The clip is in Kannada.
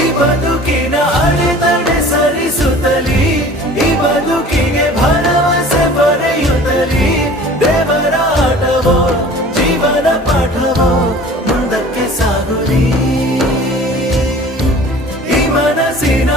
ಈ ಬದುಕಿನ ಅಡೆತಡೆ ಸರಿಸುತ್ತಲಿ, ಈ ಬದುಕಿಗೆ ಭರವಸೆ ಬರೆಯುತ್ತಲಿ. ದೇವರ ಆಟವೋ ಜೀವನ ಪಾಠವೋ ಮುಂದಕ್ಕೆ ಸಾಗುಲಿ. ಈ ಮನಸ್ಸಿನ